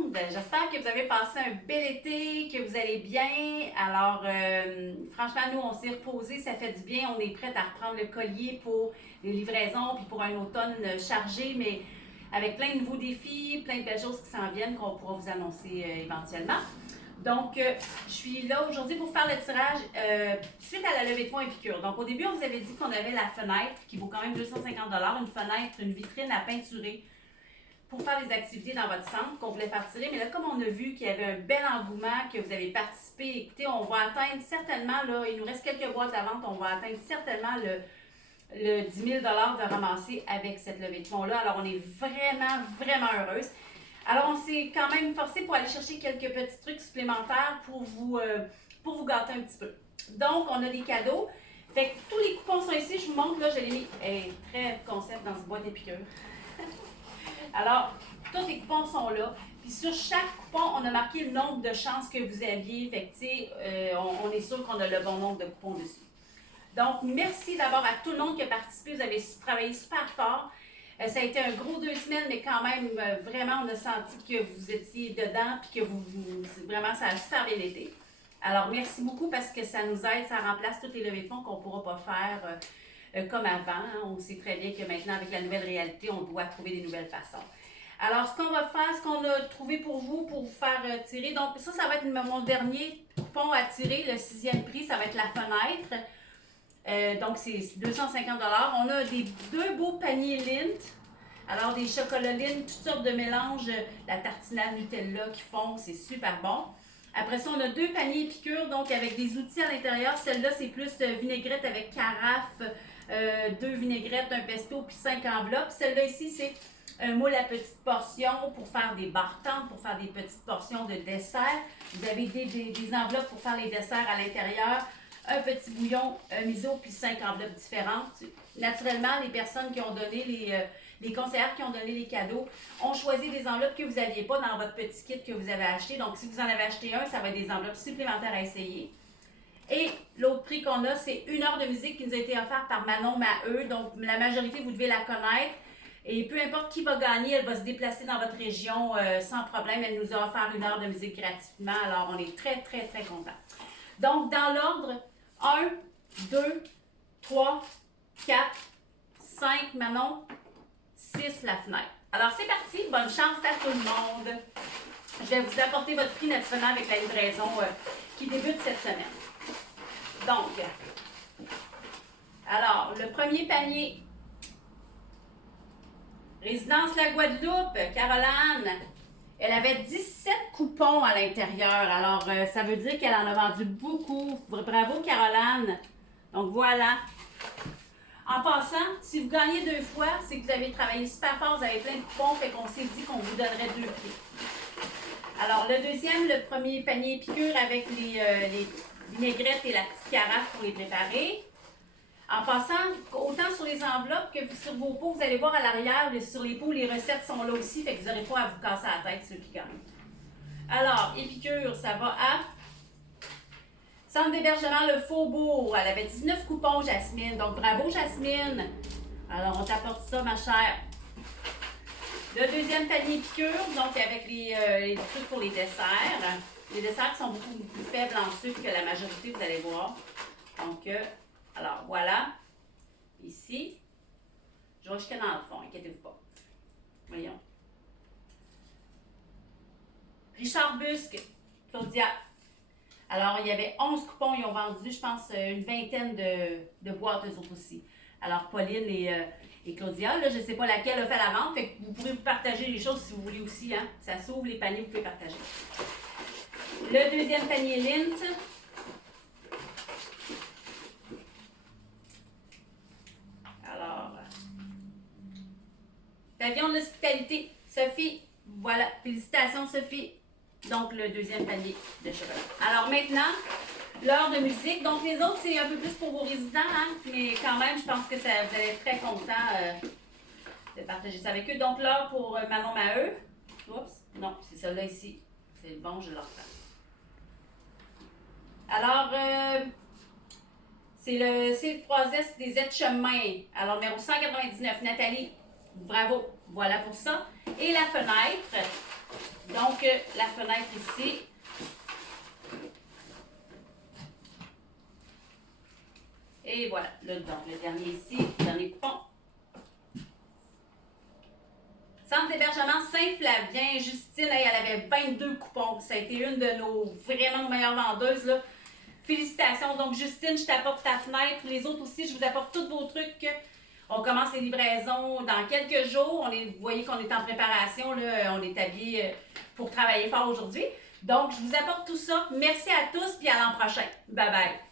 monde! J'espère que vous avez passé un bel été, que vous allez bien. Alors, franchement, nous, on s'est reposé, ça fait du bien. On est prêts à reprendre le collier pour les livraisons, puis pour un automne chargé, mais avec plein de nouveaux défis, plein de belles choses qui s'en viennent qu'on pourra vous annoncer éventuellement. Donc, je suis là aujourd'hui pour faire le tirage suite à la levée de fonds Épicure. Donc, au début, on vous avait dit qu'on avait la fenêtre qui vaut quand même 250 $, une fenêtre, une vitrine à peinturer pour faire des activités dans votre centre qu'on voulait faire tirer. Mais là, comme on a vu qu'il y avait un bel engouement, que vous avez participé, écoutez, on va atteindre certainement, là, il nous reste quelques boîtes à vente, on va atteindre certainement le 10 000 $ de ramasser avec cette levée de fonds-là. Alors, on est vraiment, vraiment heureuse. Alors, on s'est quand même forcé pour aller chercher quelques petits trucs supplémentaires pour vous gâter un petit peu. Donc, on a des cadeaux. Fait que tous les coupons sont ici. Je vous montre, là, je l'ai mis très concept dans ce boîte Épicure. Alors, tous les coupons sont là. Puis sur chaque coupon, on a marqué le nombre de chances que vous aviez. Fait que, on est sûr qu'on a le bon nombre de coupons dessus. Donc, merci d'abord à tout le monde qui a participé. Vous avez travaillé super fort. Ça a été un gros 2 semaines, mais quand même, vraiment, on a senti que vous étiez dedans puis que vraiment, ça a super bien été. Alors, merci beaucoup parce que ça nous aide, ça remplace toutes les levées de fonds qu'on ne pourra pas faire comme avant. Hein. On sait très bien que maintenant, avec la nouvelle réalité, on doit trouver des nouvelles façons. Alors, ce qu'on va faire, ce qu'on a trouvé pour vous faire tirer, donc ça va être mon dernier coupon à tirer, le 6e prix, ça va être la fenêtre. Donc, c'est 250 $. On a deux beaux paniers Lindt. Alors, des chocolats Lindt, toutes sortes de mélanges, la tartinade Nutella qui font, c'est super bon. Après ça, on a 2 paniers Épicure, donc avec des outils à l'intérieur. Celle-là, c'est plus vinaigrette avec carafe, 2 vinaigrettes, un pesto, puis 5 enveloppes. Celle-là ici, c'est un moule à petite portion pour faire des barres-tentes, pour faire des petites portions de dessert. Vous avez des enveloppes pour faire les desserts à l'intérieur. Un petit bouillon miso puis 5 enveloppes différentes. Naturellement, les personnes qui ont donné, les conseillères qui ont donné les cadeaux, ont choisi des enveloppes que vous n'aviez pas dans votre petit kit que vous avez acheté. Donc, si vous en avez acheté un, ça va être des enveloppes supplémentaires à essayer. Et l'autre prix qu'on a, c'est 1 heure de musique qui nous a été offerte par Manon Maheu. Donc, la majorité, vous devez la connaître. Et peu importe qui va gagner, elle va se déplacer dans votre région sans problème. Elle nous a offert 1 heure de musique gratuitement. Alors, on est très, très, très contents. Donc, dans l'ordre, 1, 2, 3, 4, 5, Manon, 6, la fenêtre. Alors, c'est parti. Bonne chance à tout le monde. Je vais vous apporter votre prix naturellement avec la livraison qui débute cette semaine. Donc, alors, le premier panier, Résidence La Guadeloupe, Caroline. Elle avait 17 coupons à l'intérieur. Alors, ça veut dire qu'elle en a vendu beaucoup. Bravo, Caroline. Donc, voilà. En passant, si vous gagnez 2 fois, c'est que vous avez travaillé super fort, vous avez plein de coupons, fait qu'on s'est dit qu'on vous donnerait 2 prix. Alors, le deuxième, le premier panier Épicure avec les vinaigrettes et la petite carafe pour les préparer. En passant, autant sur les enveloppes que sur vos pots, vous allez voir à l'arrière, sur les pots, les recettes sont là aussi, fait que vous n'aurez pas à vous casser la tête ceux qui gagnent. Alors, Épicure, ça va à Centre d'hébergement Le Faubourg. Elle avait 19 coupons, Jasmine. Donc, bravo, Jasmine. Alors, on t'apporte ça, ma chère. Le deuxième panier Épicure, donc avec les trucs pour les desserts. Les desserts qui sont beaucoup plus faibles en sucre que la majorité, vous allez voir. Donc, alors, voilà. Ici. Je vais jusqu'à dans le fond, inquiétez-vous pas. Voyons. Richard Busque, Claudia. Alors, il y avait 11 coupons. Ils ont vendu, je pense, une vingtaine de boîtes, eux autres aussi. Alors, Pauline et Claudia, là, je ne sais pas laquelle a fait la vente. Fait que vous pourrez vous partager les choses si vous voulez aussi. Hein? Ça s'ouvre, les paniers, vous pouvez partager. Le deuxième panier Lindt. Alors, Pavillon de l'hospitalité, Sophie. Voilà, félicitations Sophie. Donc, le deuxième panier de chocolat. Alors maintenant, l'heure de musique. Donc, les autres, c'est un peu plus pour vos résidents, hein? Mais quand même, je pense que vous allez être très contents de partager ça avec eux. Donc, l'heure pour Manon Maheu. Oups, non, c'est celle-là ici. C'est bon, je le reprends. Alors, c'est le C3S des aides-chemins. Alors, numéro 199, Nathalie. Bravo. Voilà pour ça. Et la fenêtre. Donc, la fenêtre ici. Et voilà, donc le dernier ici, le dernier coupon. Centre d'hébergement Saint-Flavien, Justine, elle avait 22 coupons. Ça a été une de nos vraiment meilleures vendeuses, là. Félicitations. Donc, Justine, je t'apporte ta fenêtre. Les autres aussi, je vous apporte tous vos trucs. On commence les livraisons dans quelques jours. Vous voyez qu'on est en préparation. Là. On est habillés pour travailler fort aujourd'hui. Donc, je vous apporte tout ça. Merci à tous, puis à l'an prochain. Bye bye.